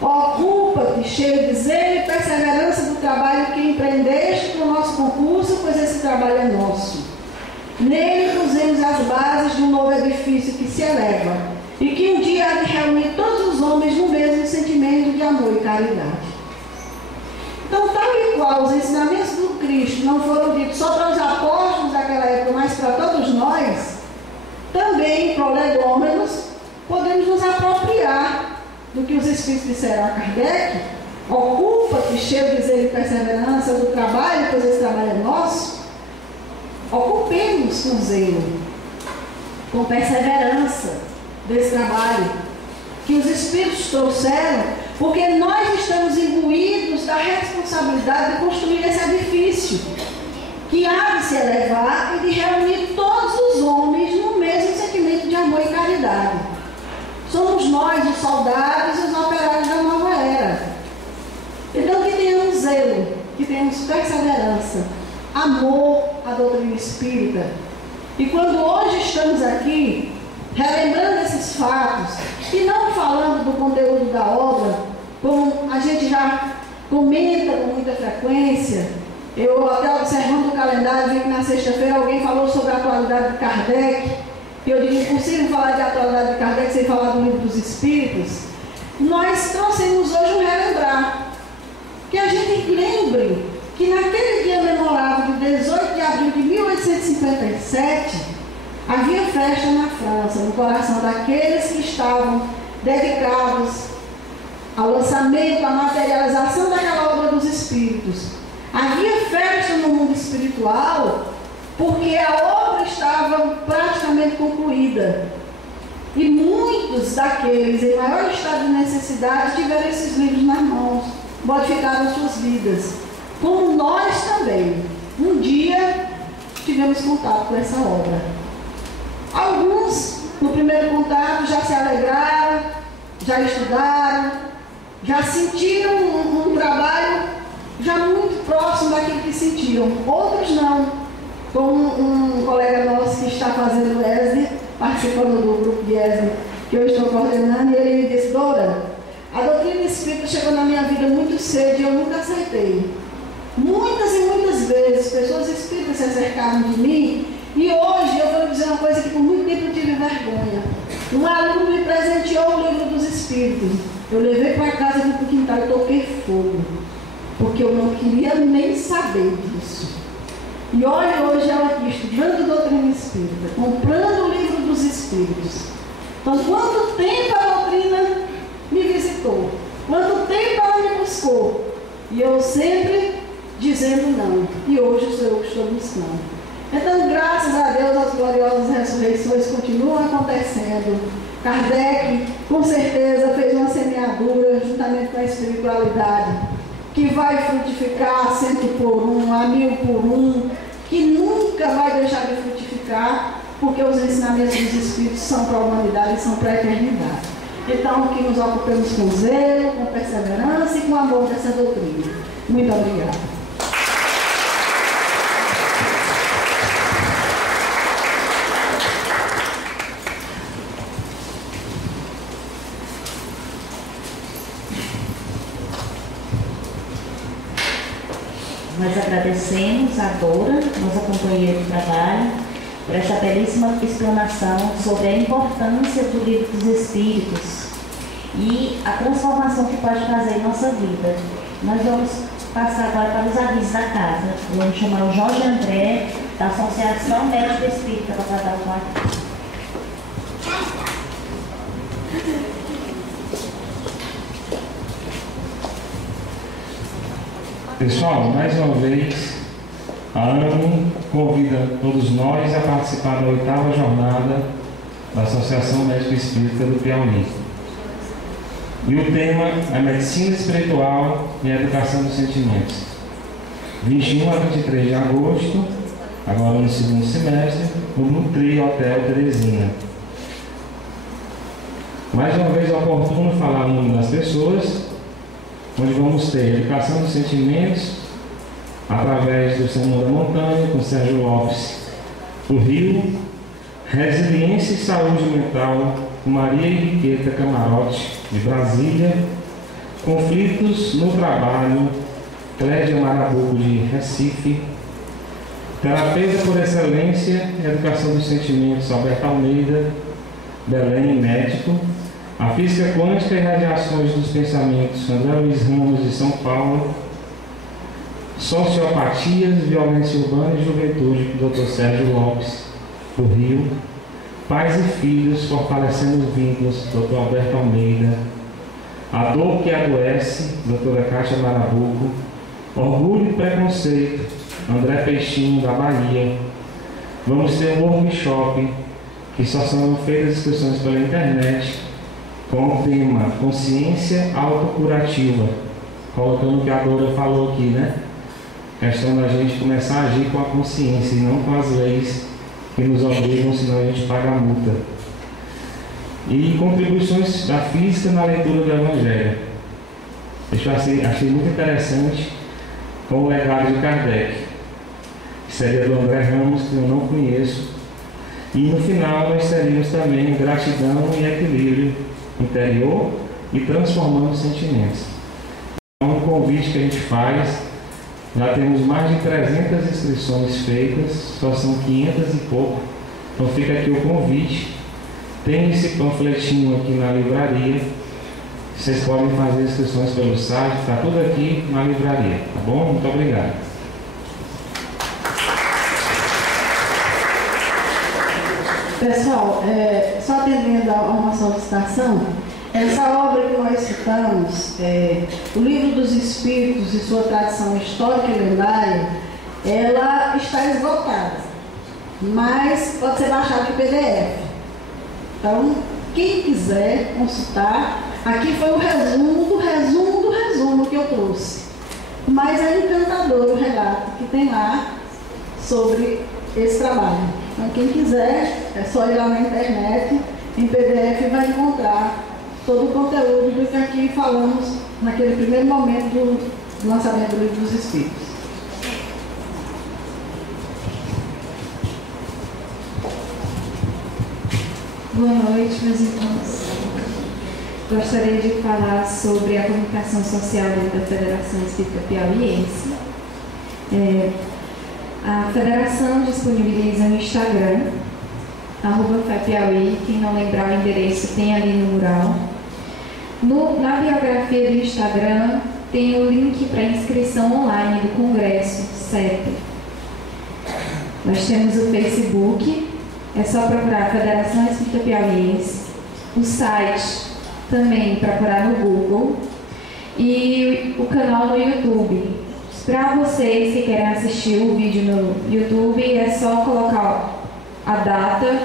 ocupa-te, cheio de zelo e perseverança do trabalho que empreendeste para o nosso concurso, pois esse trabalho é nosso. Nele pusemos as bases de um novo edifício que se eleva e que um dia há de reunir todos os homens no mesmo sentimento de amor e caridade. Então, tal e qual os ensinamentos do Cristo não foram ditos só para os apóstolos daquela época, mas para todos nós, também, Prolegômenos, podemos nos apropriar do que os Espíritos disseram a Kardec: ocupa-te, cheio de zelo e perseverança do trabalho, pois esse trabalho é nosso. Ocupemos com zelo, com perseverança desse trabalho que os Espíritos trouxeram, porque nós estamos imbuídos da responsabilidade de construir esse edifício, que há de se elevar e de reunir todos os homens no mesmo sentimento de amor e caridade. Somos nós, os soldados e os operários da nova era. Então, que tenhamos zelo, que tenhamos perseverança, amor à doutrina espírita. E quando hoje estamos aqui, relembrando esses fatos, e não falando do conteúdo da obra, como a gente já comenta com muita frequência, eu até observando o calendário, vi que na sexta-feira alguém falou sobre a atualidade de Kardec, que eu digo impossível falar de atualidade de Kardec sem falar do Livro dos Espíritos. Nós trouxemos hoje um relembrar, que a gente lembre que naquele dia memorável de 18 de abril de 1857, havia festa na França, no coração daqueles que estavam dedicados ao lançamento, à materialização daquela obra dos Espíritos. Havia festa no mundo espiritual, porque a obra estava praticamente concluída. E muitos daqueles em maior estado de necessidade tiveram esses livros nas mãos, modificaram suas vidas. Como nós também, um dia tivemos contato com essa obra. Alguns, no primeiro contato, já se alegraram, já estudaram, já sentiram um trabalho já muito próximo daquilo que sentiam. Outros não, como um colega nosso que está fazendo ESD, participando do grupo de ESD que eu estou coordenando, e ele me disse: Dora, a doutrina espírita chegou na minha vida muito cedo e eu nunca aceitei. Muitas e muitas vezes pessoas espíritas se acercaram de mim, e hoje eu vou lhe dizer uma coisa que por muito tempo eu tive vergonha. Um aluno me presenteou o Livro dos Espíritos. Eu levei para casa e fui para o quintal e toquei fogo, porque eu não queria nem saber disso. E olha, hoje ela aqui estudando doutrina espírita, comprando o Livro dos Espíritos. Então, quanto tempo a doutrina me visitou, quanto tempo ela me buscou, e eu sempre dizendo não, e hoje sou eu que estou buscando. Então, graças a Deus, as gloriosas ressurreições continuam acontecendo. Kardec, com certeza, fez uma semeadura juntamente com a espiritualidade, que vai frutificar 100 por 1, a 1000 por 1, que nunca vai deixar de frutificar, porque os ensinamentos dos Espíritos são para a humanidade e são para a eternidade. Então, que nos ocupemos com zelo, com perseverança e com amor dessa doutrina. Muito obrigada. Nós agradecemos a Dora, nossa companheira de trabalho, por essa belíssima explanação sobre a importância do Livro dos Espíritos e a transformação que pode fazer em nossa vida. Nós vamos passar agora para os avisos da casa. Vamos chamar o Jorge André, da Associação Médica Espírita, para dar o quarto. Pessoal, mais uma vez, a AMO convida todos nós a participar da 8ª jornada da Associação Médica Espírita do Piauí. E o tema é Medicina Espiritual e Educação dos Sentimentos. 21 a 23 de agosto, agora no segundo semestre, no Nutri Hotel Teresina. Mais uma vez é oportuno falar o nome das pessoas, onde vamos ter Educação dos Sentimentos, através do Senhor da Montanha, com Sérgio Lopes, do Rio, Resiliência e Saúde Mental, com Maria Henriqueta Camarote, de Brasília, Conflitos no Trabalho, Clédia Marabuco, de Recife, Terapeuta por Excelência e Educação dos Sentimentos, Alberto Almeida, Belém, médico, a Física Quântica e Radiações dos Pensamentos, André Luiz Ramos, de São Paulo, Sociopatias, Violência Urbana e Juventude, Dr. Sérgio Lopes, do Rio, Pais e Filhos, Fortalecendo os Vínculos, Dr. Alberto Almeida, A Dor que Adoece, Dra. Cátia Marabuco, Orgulho e Preconceito, André Peixinho, da Bahia. Vamos ter um workshop, que só são feitas inscrições pela internet, com o tema Consciência Autocurativa, colocando o que a Dora falou aqui, né? Questão da gente começar a agir com a consciência e não com as leis que nos obrigam, senão a gente paga a multa. E contribuições da física na leitura do Evangelho. Eu achei muito interessante com o legado de Kardec, que seria do André Ramos, que eu não conheço. E no final nós teríamos também gratidão e equilíbrio interior e transformando sentimentos. Então, um convite que a gente faz, já temos mais de 300 inscrições feitas, só são 500 e pouco. Então fica aqui o convite. Tem esse panfletinho aqui na livraria. Vocês podem fazer inscrições pelo site, está tudo aqui na livraria, tá bom? Muito obrigado. Pessoal, só atendendo a uma solicitação, essa obra que nós citamos, o Livro dos Espíritos e sua tradição histórica e lendária, ela está esgotada, mas pode ser baixada em PDF. Então, quem quiser consultar, aqui foi o resumo do resumo do resumo que eu trouxe. Mas é encantador o relato que tem lá sobre esse trabalho. Então, quem quiser, é só ir lá na internet, em PDF, e vai encontrar todo o conteúdo do que aqui falamos naquele primeiro momento do lançamento do Livro dos Espíritos. Boa noite, meus irmãos. Gostaria de falar sobre a comunicação social dentro da Federação Espírita Piauiense. A Federação disponibiliza no Instagram, @FEPiauí, quem não lembrar o endereço tem ali no mural. Na biografia do Instagram tem o link para inscrição online do Congresso CEP. Nós temos o Facebook, é só procurar Federação Espírita Piauiense, o site também procurar no Google e o canal no YouTube. Para vocês que querem assistir o vídeo no YouTube, é só colocar a data,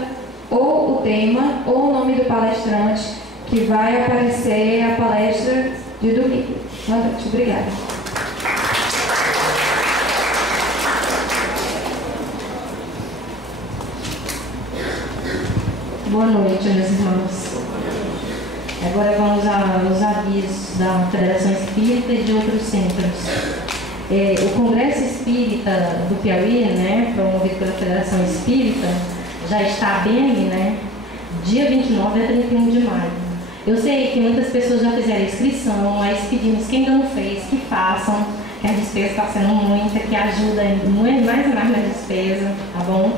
ou o tema, ou o nome do palestrante, que vai aparecer a palestra de domingo. Boa noite, obrigada. Boa noite, meus irmãos. Agora vamos aos avisos da Federação Espírita e de outros centros. O Congresso Espírita do Piauí, promovido pela Federação Espírita, já está bem aí, dia 29 a 31 de maio. Eu sei que muitas pessoas já fizeram inscrição, mas pedimos que ainda não fez, que façam, que a despesa está sendo muita, que ajuda mais e mais na despesa, tá bom?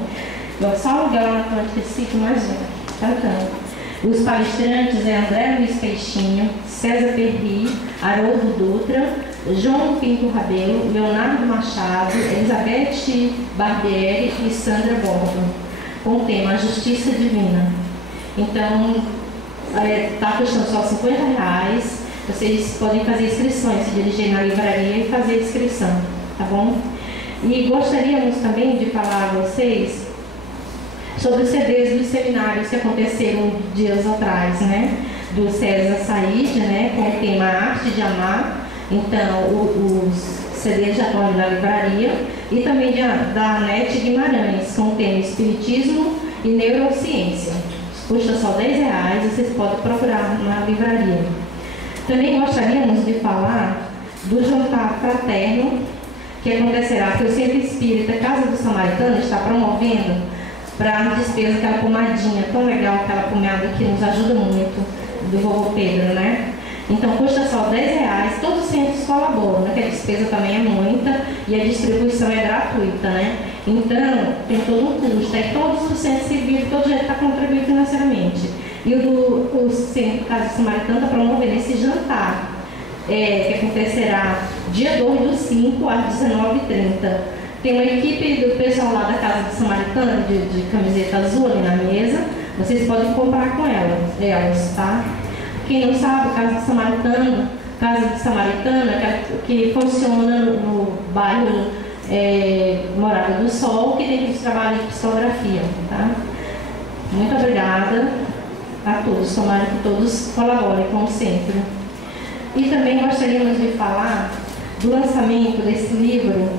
Só aluguel lá na Atlântica de Sítio, imagina, cantando. Os palestrantes é André Luiz Peixinho, César Perri, Haroldo Dutra, João Pinto Rabelo, Leonardo Machado, Elizabeth Barbieri e Sandra Borba, com o tema A Justiça Divina. Então, está custando só R$50, vocês podem fazer inscrições, se dirigir na livraria e fazer inscrição, tá bom? E gostaríamos também de falar a vocês sobre os CDs dos seminários que aconteceram dias atrás, né? Do César Said, né? Com o tema Arte de Amar. Então, os CDs já estão na livraria. E também da Anete Guimarães, com o tema Espiritismo e Neurociência. Custa só R$10, vocês podem procurar na livraria. Também gostaríamos de falar do jantar fraterno que acontecerá, que o Centro Espírita Casa do Samaritano está promovendo para a despesa, aquela pomadinha tão legal, aquela pomada que nos ajuda muito, do vovô Pedro, né? Então custa só R$10, todos os centros colaboram, né? Que a despesa também é muita e a distribuição é gratuita, né? Então tem todo um custo, aí todos os centros civis, todo jeito está contribuindo financeiramente. E o Centro Casa do Samaritano está promovendo esse jantar, que acontecerá dia 2/5 às 19h30. Tem uma equipe do pessoal lá da Casa do Samaritano, de camiseta azul ali na mesa, vocês podem comprar com elas, tá? Quem não sabe, Casa do Samaritano, que funciona no bairro Morada do Sol, que tem os trabalhos de psicografia, tá? Muito obrigada a todos, tomara que todos colaborem com o centro. E também gostaríamos de falar do lançamento desse livro,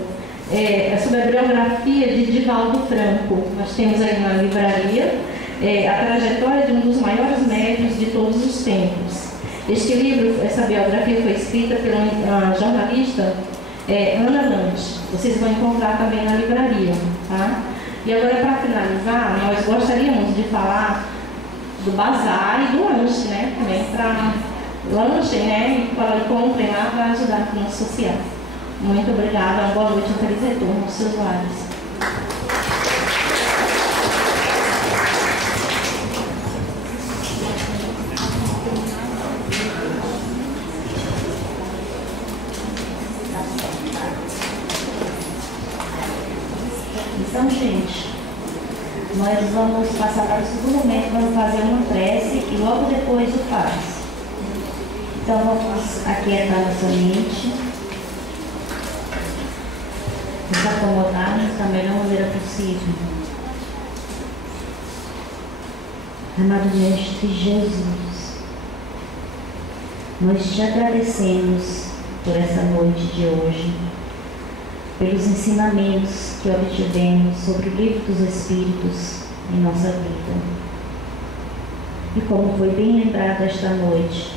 sobre a biografia de Divaldo Franco. Nós temos aí na livraria a trajetória de um dos maiores médiuns de todos os tempos. Este livro, essa biografia foi escrita pela jornalista Ana Lange. Vocês vão encontrar também na livraria, tá? E agora, para finalizar, nós gostaríamos de falar do bazar e do lanche, né? Também para lanche, né? E para comprem lá para ajudar no nosso social. Muito obrigada, uma boa noite, um feliz retorno aos seus lares. Então, gente, nós vamos passar para o segundo momento, vamos fazer uma prece e logo depois o passe. Então, vamos aquietar nossa mente, nos acomodarmos da melhor maneira possível. Amado Mestre Jesus, nós te agradecemos por essa noite de hoje, pelos ensinamentos que obtivemos sobre o Livro dos Espíritos em nossa vida. E como foi bem lembrado esta noite,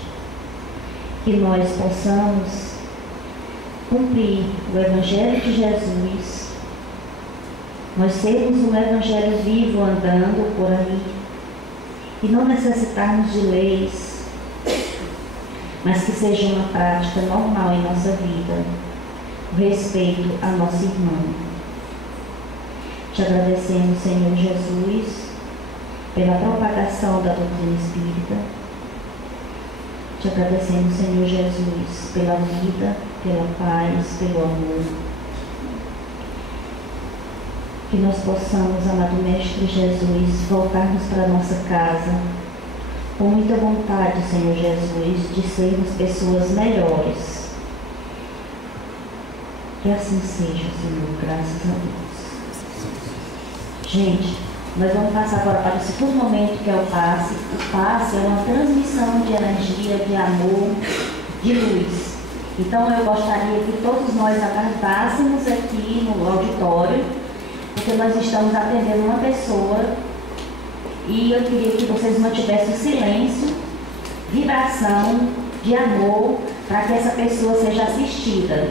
que nós possamos cumprir o Evangelho de Jesus, nós sermos um Evangelho vivo andando por aí, e não necessitarmos de leis, mas que seja uma prática normal em nossa vida, o respeito a nosso irmão. Te agradecemos, Senhor Jesus, pela propagação da doutrina espírita. Te agradecemos, Senhor Jesus, pela vida, pela paz, pelo amor. Que nós possamos, amado Mestre Jesus, voltarmos para a nossa casa com muita vontade, Senhor Jesus, de sermos pessoas melhores. Que assim seja, Senhor, graças a Deus. Gente, nós vamos passar agora para o segundo momento, que é o passe. O passe é uma transmissão de energia, de amor, de luz. Então eu gostaria que todos nós aguardássemos aqui no auditório, porque nós estamos atendendo uma pessoa e eu queria que vocês mantivessem o silêncio, vibração de amor, para que essa pessoa seja assistida.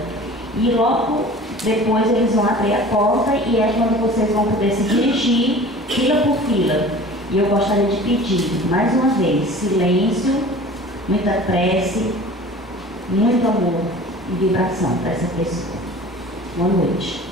E logo depois eles vão abrir a porta e é quando vocês vão poder se dirigir fila por fila. E eu gostaria de pedir, mais uma vez, silêncio, muita prece, muito amor e vibração para essa pessoa. Boa noite.